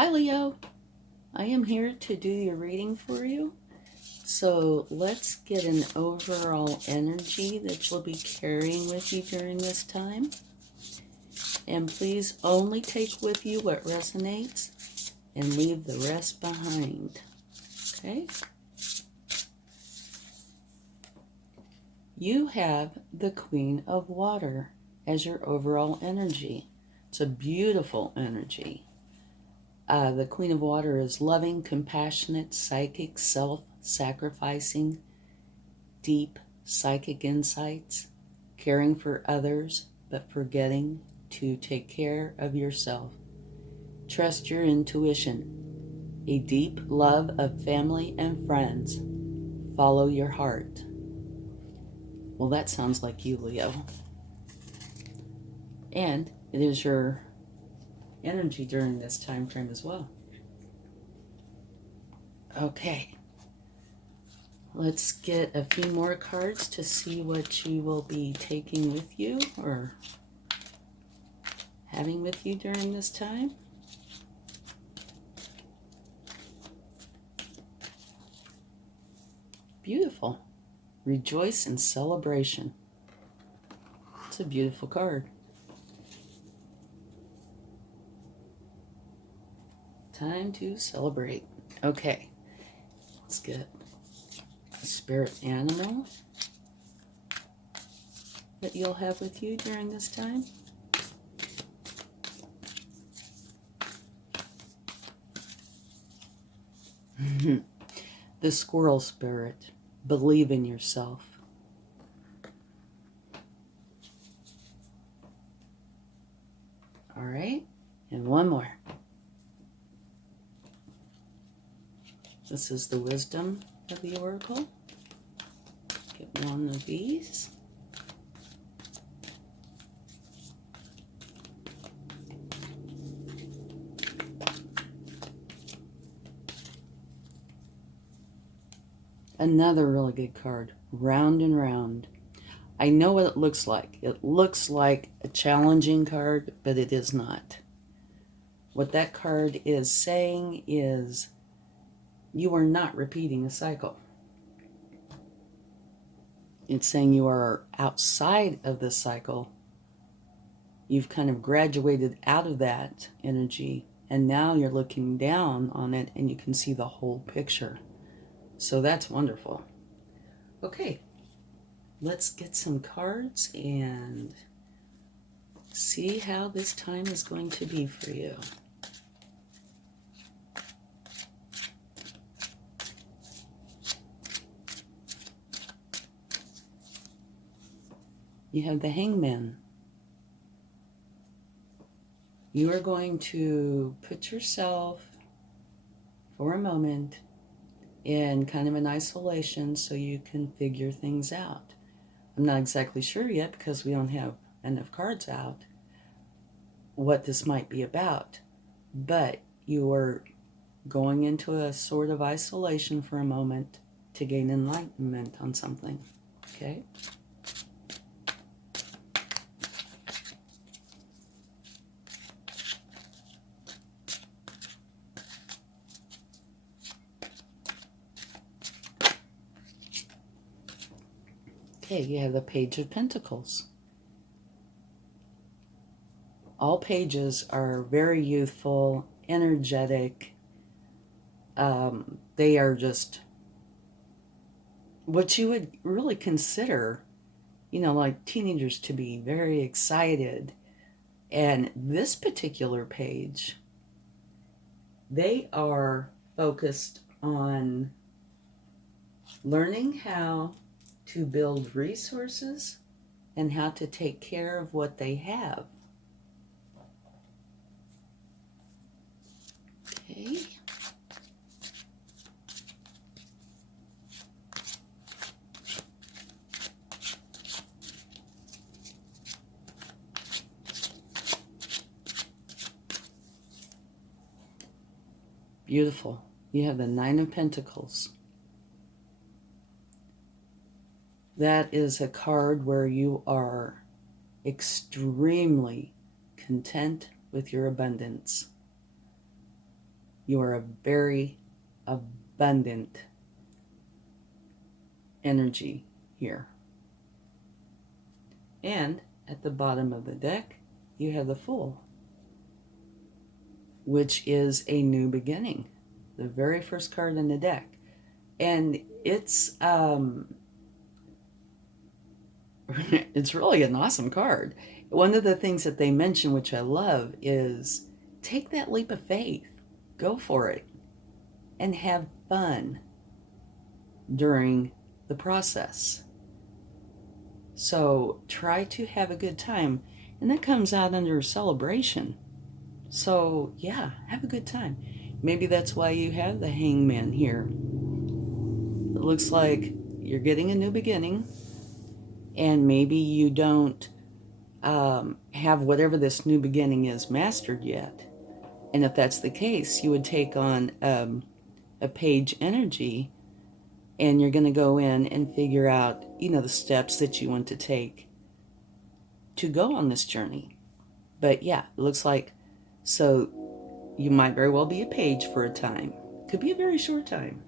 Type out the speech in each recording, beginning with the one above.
Hi Leo, I am here to do your reading for you. So let's get an overall energy that you'll be carrying with you during this time. And please only take with you what resonates and leave the rest behind. Okay? You have the Queen of Water as your overall energy. It's a beautiful energy. The Queen of Water is loving, compassionate, psychic, self-sacrificing, deep psychic insights, caring for others, but forgetting to take care of yourself. Trust your intuition. A deep love of family and friends. Follow your heart. Well, that sounds like you, Leo. And it is your energy during this time frame as well. Okay. Let's get a few more cards to see what you will be taking with you or having with you during this time. Beautiful. Rejoice in celebration. It's a beautiful card. Time to celebrate. Okay. Let's get a spirit animal that you'll have with you during this time. The squirrel spirit. Believe in yourself. All right, and one more. This is the wisdom of the oracle. Get one of these. Another really good card, Round and Round. I know what it looks like. It looks like a challenging card, but it is not. What that card is saying is you are not repeating a cycle. It's saying you are outside of the cycle. You've kind of graduated out of that energy, and now you're looking down on it and you can see the whole picture. So that's wonderful. Okay, let's get some cards and see how this time is going to be for you. You have the Hangman. You are going to put yourself for a moment in kind of an isolation so you can figure things out. I'm not exactly sure yet because we don't have enough cards out what this might be about, but you are going into a sort of isolation for a moment to gain enlightenment on something. Okay? Okay, you have the Page of Pentacles. All pages are very youthful, energetic. They are just what you would really consider, like teenagers to be very excited. And this particular page, they are focused on learning how to build resources and how to take care of what they have. Okay. Beautiful. You have the Nine of Pentacles. That is a card where you are extremely content with your abundance. You are a very abundant energy here. And at the bottom of the deck, you have the Fool, which is a new beginning. The very first card in the deck. And it's it's really an awesome card. One of the things that they mention, which I love, is take that leap of faith. Go for it. And have fun during the process. So try to have a good time. And that comes out under celebration. So yeah, have a good time. Maybe that's why you have the Hangman here. It looks like you're getting a new beginning. And maybe you don't have whatever this new beginning is mastered yet. And if that's the case, you would take on a page energy, and you're going to go in and figure out, the steps that you want to take to go on this journey. But yeah, it looks like, so you might very well be a page for a time. Could be a very short time.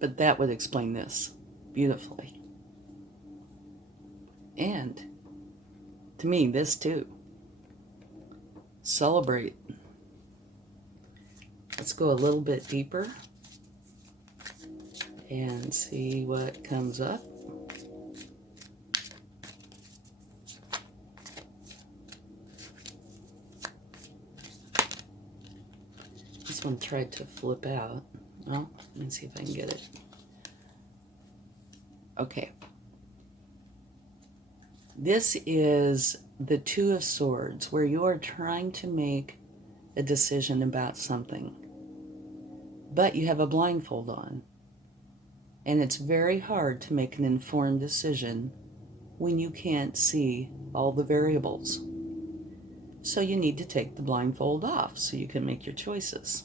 But that would explain this beautifully. And to me, this too. Celebrate. Let's go a little bit deeper and see what comes up. This one tried to flip out. Well, let me see if I can get it. Okay. This is the Two of Swords, where you are trying to make a decision about something, but you have a blindfold on. And it's very hard to make an informed decision when you can't see all the variables. So you need to take the blindfold off so you can make your choices.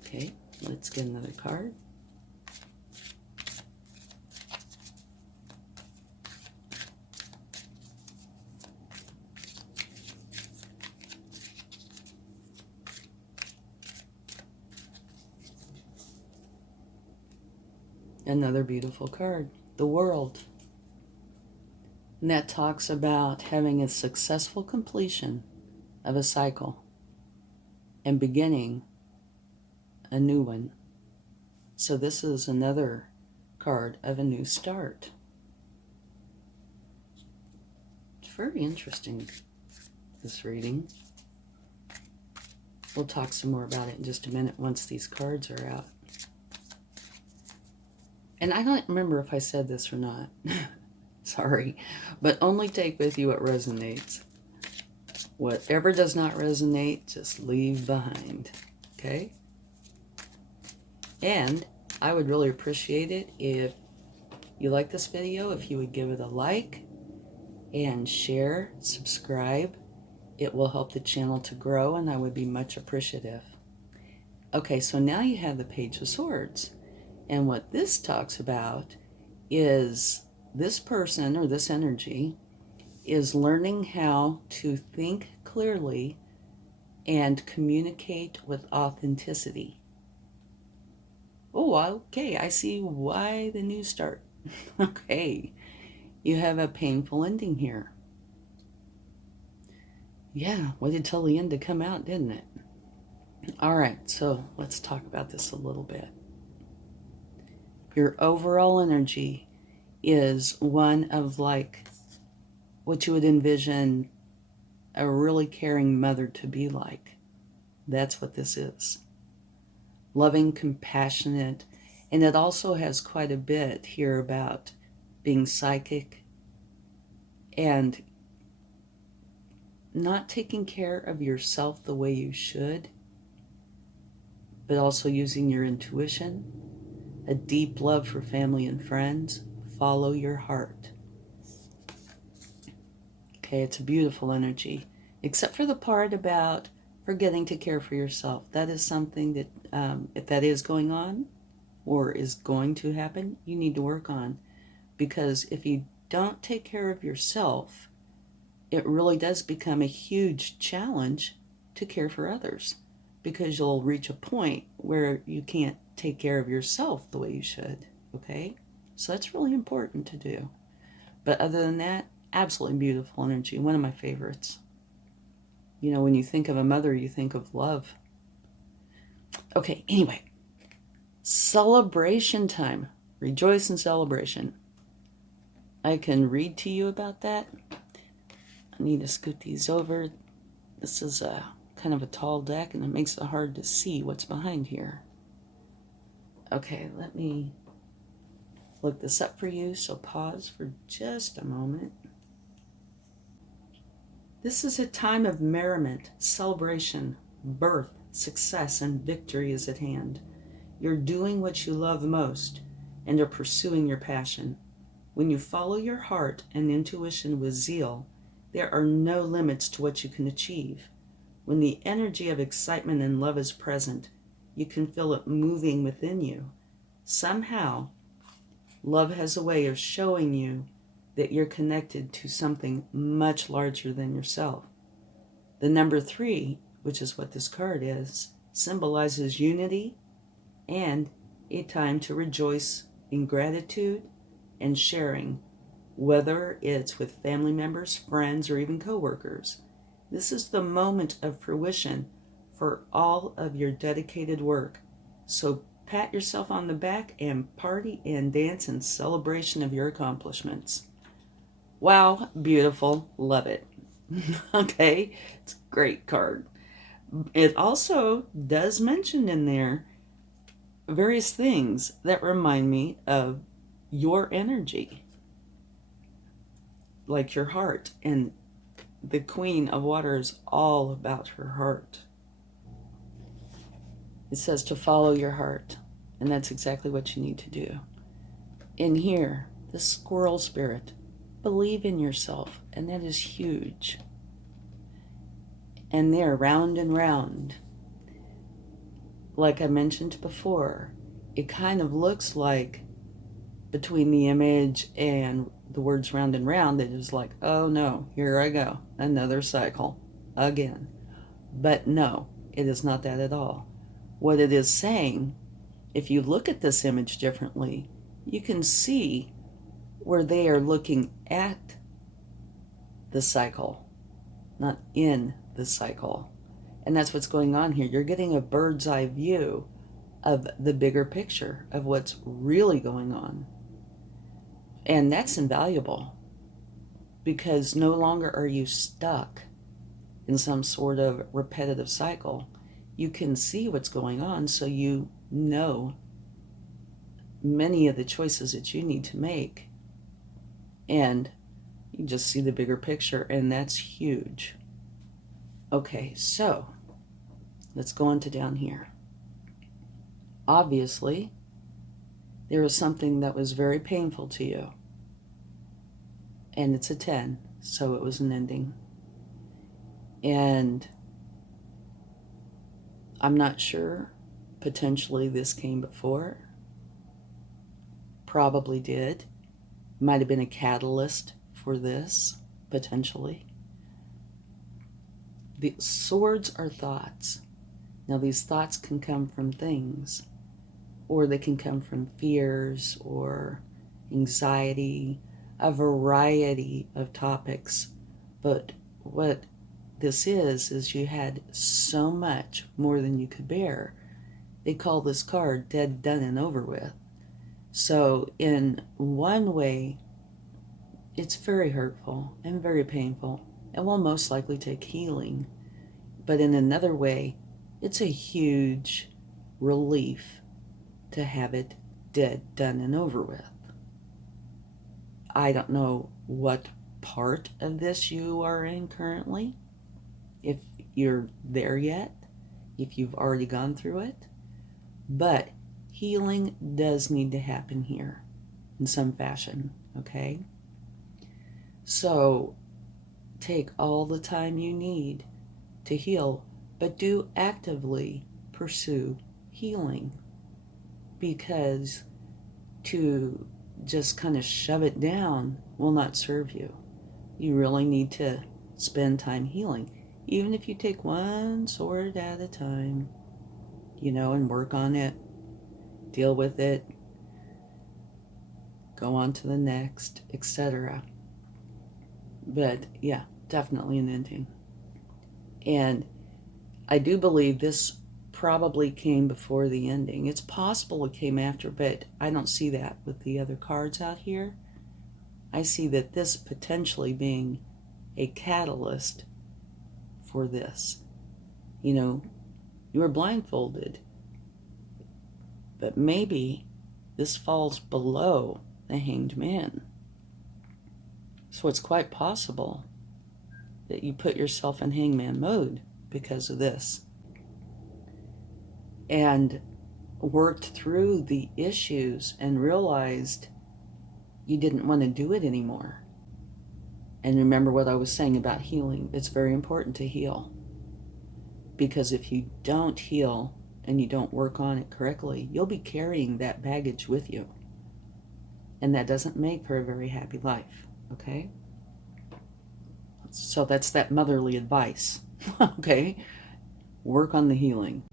Okay, let's get another card. Another beautiful card, the World. And that talks about having a successful completion of a cycle and beginning a new one. So this is another card of a new start. It's very interesting, this reading. We'll talk some more about it in just a minute once these cards are out. And I don't remember if I said this or not. Sorry. But only take with you what resonates. Whatever does not resonate, just leave behind. Okay? And I would really appreciate it if you like this video, if you would give it a like and share, subscribe. It will help the channel to grow, and I would be much appreciative. Okay, so now you have the Page of Swords. And what this talks about is this person or this energy is learning how to think clearly and communicate with authenticity. Oh, okay, I see why the new start. Okay, you have a painful ending here. Yeah, waited till the end to come out, didn't it? All right, so let's talk about this a little bit. Your overall energy is one of like what you would envision a really caring mother to be like. That's what this is. Loving, compassionate, and it also has quite a bit here about being psychic and not taking care of yourself the way you should, but also using your intuition, a deep love for family and friends. Follow your heart. Okay, it's a beautiful energy, except for the part about forgetting to care for yourself. That is something that, if that is going on or is going to happen, you need to work on. Because if you don't take care of yourself, it really does become a huge challenge to care for others, because you'll reach a point where you can't take care of yourself the way you should, okay? So that's really important to do. But other than that, absolutely beautiful energy, one of my favorites. You know, when you think of a mother, you think of love. Okay, anyway, celebration time. Rejoice in celebration. I can read to you about that. I need to scoot these over. This is a kind of a tall deck, and it makes it hard to see what's behind here. Okay, let me look this up for you, so pause for just a moment. This is a time of merriment, celebration, birth, success, and victory is at hand. You're doing what you love most and are pursuing your passion. When you follow your heart and intuition with zeal, there are no limits to what you can achieve. When the energy of excitement and love is present, you can feel it moving within you. Somehow, love has a way of showing you that you're connected to something much larger than yourself. The number 3, which is what this card is, symbolizes unity and a time to rejoice in gratitude and sharing, whether it's with family members, friends, or even coworkers. This is the moment of fruition for all of your dedicated work. So pat yourself on the back and party and dance in celebration of your accomplishments. Wow, beautiful, love it. Okay, it's a great card. It also does mention in there various things that remind me of your energy, like your heart, and the Queen of Water is all about her heart. It says to follow your heart, and that's exactly what you need to do. In here, the squirrel spirit, believe in yourself, and that is huge. And there, round and round, like I mentioned before, it kind of looks like between the image and the words round and round, it is like, oh no, here I go, another cycle again. But no, it is not that at all. What it is saying, if you look at this image differently, you can see where they are looking at the cycle, not in the cycle. And that's what's going on here. You're getting a bird's eye view of the bigger picture of what's really going on. And that's invaluable, because no longer are you stuck in some sort of repetitive cycle. You can see what's going on, so you know many of the choices that you need to make. And you just see the bigger picture, and that's huge. Okay, so let's go on to down here. Obviously, there was something that was very painful to you. And it's a 10, so it was an ending. And I'm not sure, potentially this came before. Probably did. Might have been a catalyst for this, potentially. The swords are thoughts. Now, these thoughts can come from things, or they can come from fears or anxiety, a variety of topics. But what this is you had so much more than you could bear. They call this card dead, done, and over with. So in one way, it's very hurtful and very painful and will most likely take healing. But in another way, it's a huge relief to have it dead, done, and over with. I don't know what part of this you are in currently, if you're there yet, if you've already gone through it, but healing does need to happen here in some fashion, okay? So take all the time you need to heal, but do actively pursue healing, because to just kind of shove it down will not serve you. You really need to spend time healing. even if you take one sword at a time, and work on it, deal with it, go on to the next, etc. But yeah, definitely an ending. And I do believe this probably came before the ending. It's possible it came after, but I don't see that with the other cards out here. I see that this potentially being a catalyst for this. You were blindfolded, but maybe this falls below the Hanged Man. So it's quite possible that you put yourself in hangman mode because of this and worked through the issues and realized you didn't want to do it anymore. And remember what I was saying about healing. It's very important to heal, because if you don't heal and you don't work on it correctly, you'll be carrying that baggage with you, and that doesn't make for a very happy life. Okay? So that's that motherly advice. Okay? Work on the healing.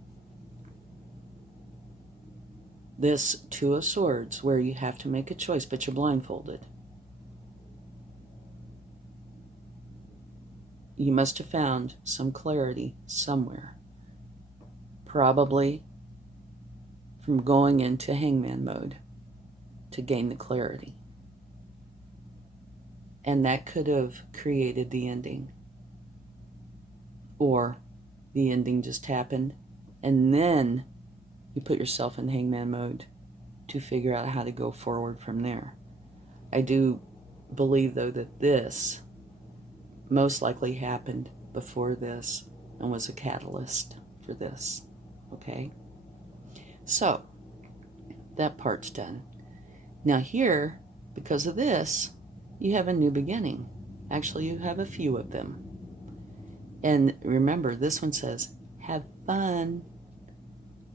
This Two of Swords, where you have to make a choice, but you're blindfolded. You must have found some clarity somewhere. Probably from going into hangman mode to gain the clarity. And that could have created the ending. Or the ending just happened, and then you put yourself in hangman mode to figure out how to go forward from there. I do believe, though, that this most likely happened before this and was a catalyst for this. Okay? So, that part's done. Now here, because of this, you have a new beginning. Actually, you have a few of them. And remember, this one says, have fun.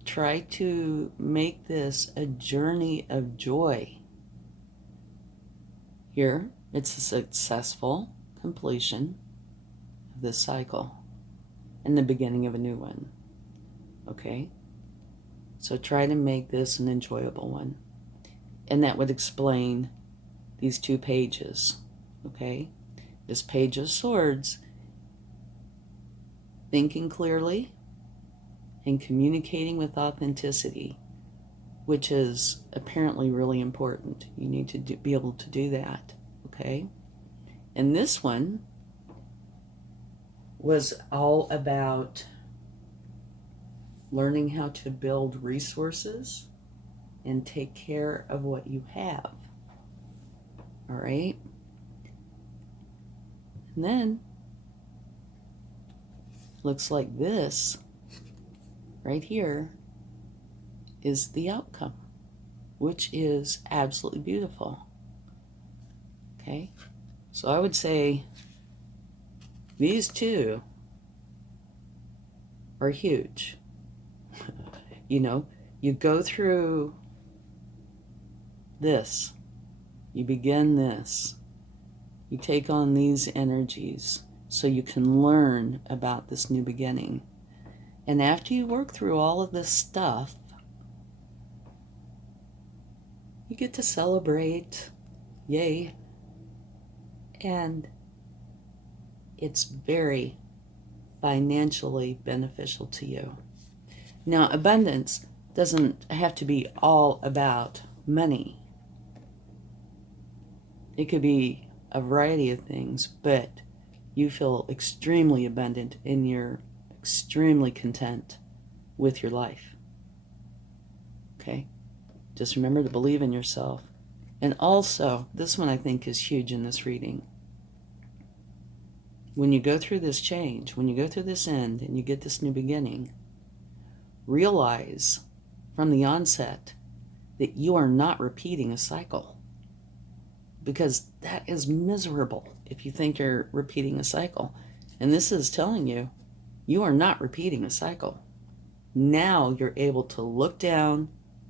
Try to make this a journey of joy. Here, it's a successful completion of this cycle and the beginning of a new one. Okay? So try to make this an enjoyable one. And that would explain these 2 pages. Okay? This Page of Swords, thinking clearly and communicating with authenticity, which is apparently really important. You need to be able to do that. Okay? And this one was all about learning how to build resources and take care of what you have. All right? And then, looks like this right here is the outcome, which is absolutely beautiful. Okay? So I would say these 2 are huge. You go through this, you begin this, you take on these energies so you can learn about this new beginning. And after you work through all of this stuff, you get to celebrate. Yay. And it's very financially beneficial to you. Now, abundance doesn't have to be all about money. It could be a variety of things, but you feel extremely abundant and you're extremely content with your life. Okay? Just remember to believe in yourself. And also, this one I think is huge in this reading. When you go through this change, when you go through this end and you get this new beginning, realize from the onset that you are not repeating a cycle. Because that is miserable if you think you're repeating a cycle. And this is telling you, you are not repeating a cycle. Now you're able to look down,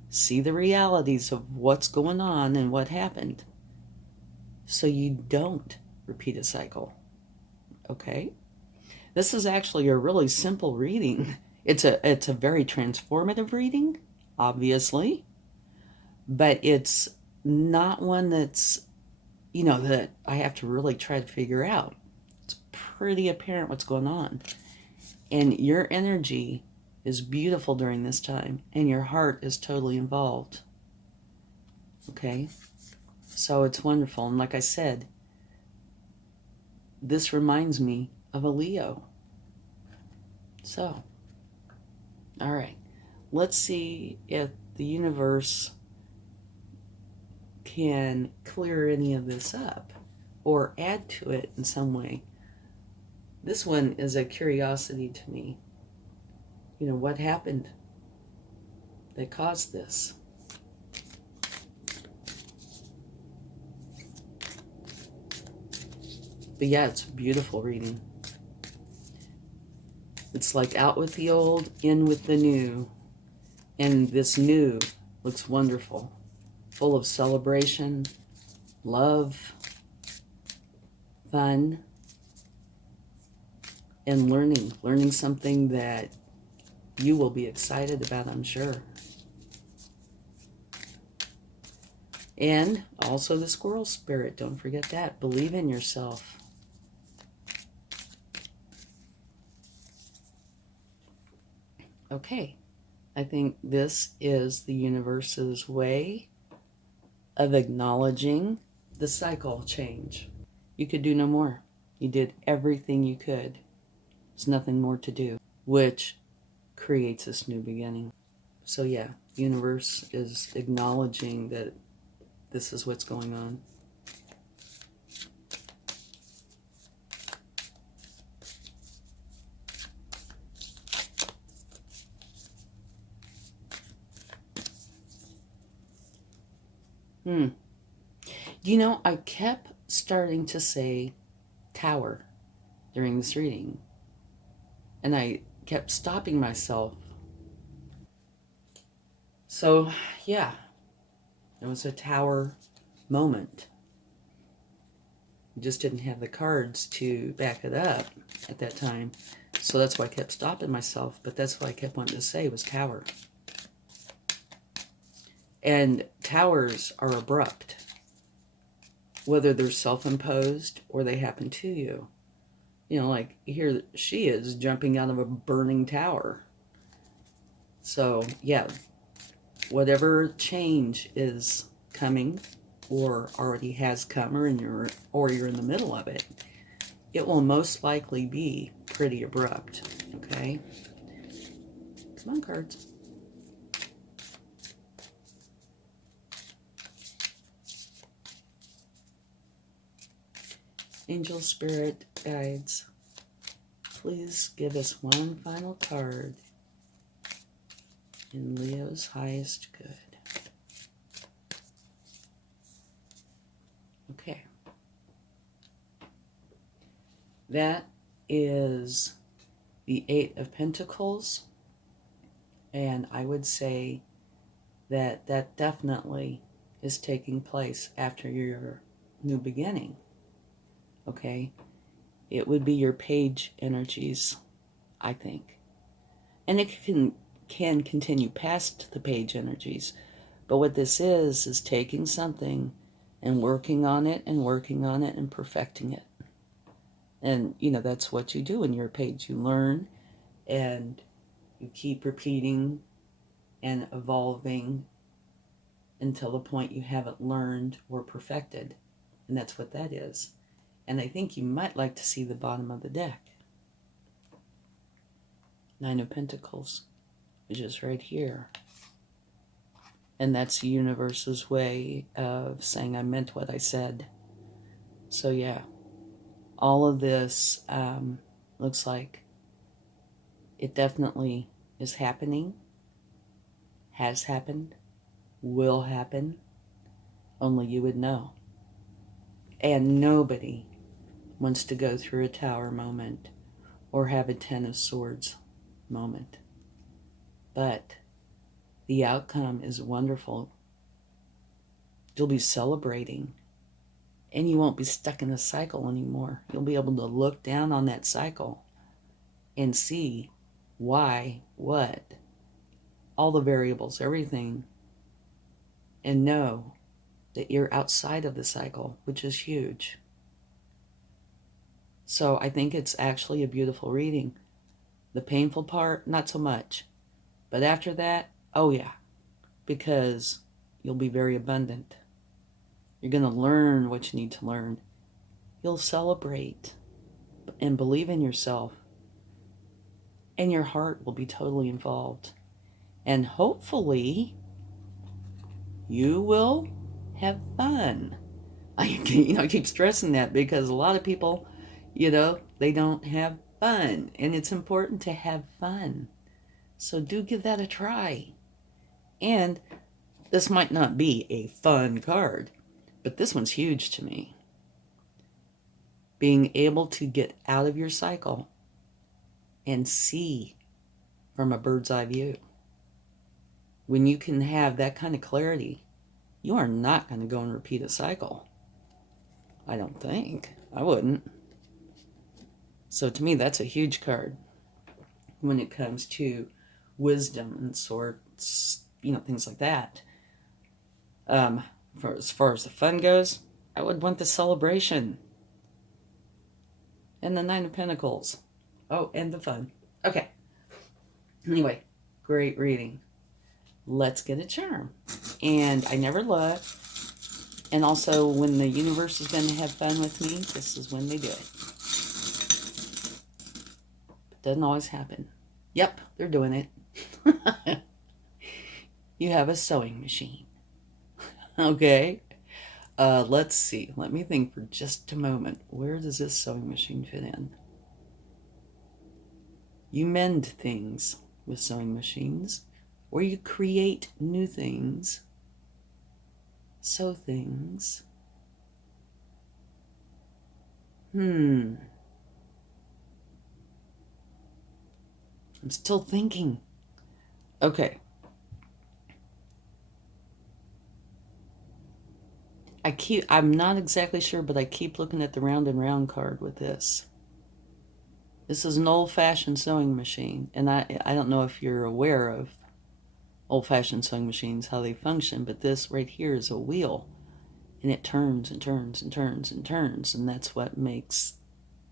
see the realities of what's going on and what happened, so you don't repeat a cycle. Okay? This is actually a really simple reading. It's a very transformative reading, obviously, but it's not one that's, that I have to really try to figure out. It's pretty apparent what's going on. And your energy is beautiful during this time, and your heart is totally involved. Okay? So it's wonderful. And like I said, this reminds me of a Leo. So, all right. Let's see if the universe can clear any of this up or add to it in some way. This one is a curiosity to me. What happened that caused this? But yeah, it's a beautiful reading. It's like out with the old, in with the new. And this new looks wonderful, full of celebration, love, fun, and learning something that you will be excited about, I'm sure. And also the squirrel spirit, don't forget that. Believe in yourself. Okay, I think this is the universe's way of acknowledging the cycle change. You could do no more. You did everything you could. There's nothing more to do, which creates this new beginning. So yeah, the universe is acknowledging that this is what's going on. I kept starting to say tower during this reading, and I kept stopping myself. So, yeah, it was a tower moment. I just didn't have the cards to back it up at that time, so that's why I kept stopping myself, but that's what I kept wanting to say was tower. And towers are abrupt, whether they're self-imposed or they happen to you. Like here she is jumping out of a burning tower. So, yeah, whatever change is coming or already has come or you're in the middle of it, it will most likely be pretty abrupt, okay? Come on, cards. Angel, spirit, guides, please give us one final card in Leo's highest good. Okay. That is the Eight of Pentacles, and I would say that definitely is taking place after your new beginning. Okay? It would be your page energies, I think. And it can continue past the page energies. But what this is taking something and working on it and perfecting it. And, that's what you do in your page. You learn and you keep repeating and evolving until the point you haven't learned or perfected. And that's what that is. And I think you might like to see the bottom of the deck. Nine of Pentacles, which is right here. And that's the universe's way of saying I meant what I said. So yeah, all of this looks like it definitely is happening, has happened, will happen. Only you would know. And nobody wants to go through a tower moment or have a Ten of Swords moment. But the outcome is wonderful. You'll be celebrating, and you won't be stuck in a cycle anymore. You'll be able to look down on that cycle and see why, what, all the variables, everything, and know that you're outside of the cycle, which is huge. So I think it's actually a beautiful reading. The painful part, not so much. But after that, oh yeah, because you'll be very abundant. You're going to learn what you need to learn. You'll celebrate and believe in yourself. And your heart will be totally involved. And hopefully, you will have fun. I keep stressing that because a lot of people, they don't have fun. And it's important to have fun. So do give that a try. And this might not be a fun card, but this one's huge to me. Being able to get out of your cycle and see from a bird's eye view. When you can have that kind of clarity, you are not going to go and repeat a cycle. I don't think. I wouldn't. So to me, that's a huge card when it comes to wisdom and sorts, things like that. As far as the fun goes, I would want the celebration. And the Nine of Pentacles. Oh, and the fun. Okay. Anyway, great reading. Let's get a charm. And I never look. And also, when the universe is going to have fun with me, this is when they do it. It doesn't always happen. Yep, they're doing it. You have a sewing machine. Okay. Let's see. Let me think for just a moment. Where does this sewing machine fit in? You mend things with sewing machines, or you create new things, sew things. I'm still thinking. Okay. I'm not exactly sure, but I keep looking at the round and round card with this. This is an old-fashioned sewing machine, and I don't know if you're aware of old-fashioned sewing machines, how they function, but this right here is a wheel, and it turns and turns and turns and turns, and that's what makes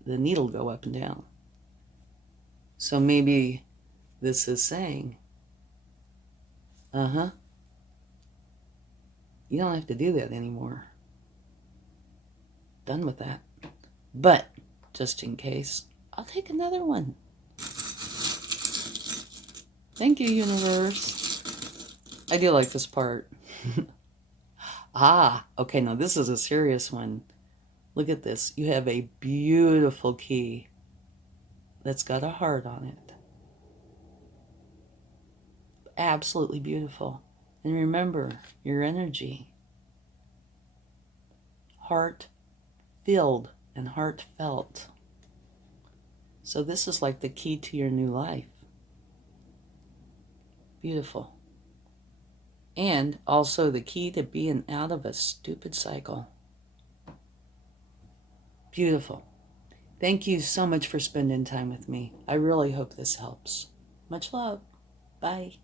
the needle go up and down. So maybe this is saying, you don't have to do that anymore. Done with that. But, just in case, I'll take another one. Thank you, universe. I do like this part. Okay, now this is a serious one. Look at this. You have a beautiful key that's got a heart on it. Absolutely beautiful. And remember, your energy. Heart-filled and heartfelt. So this is like the key to your new life. Beautiful. And also the key to being out of a stupid cycle. Beautiful. Thank you so much for spending time with me. I really hope this helps. Much love. Bye.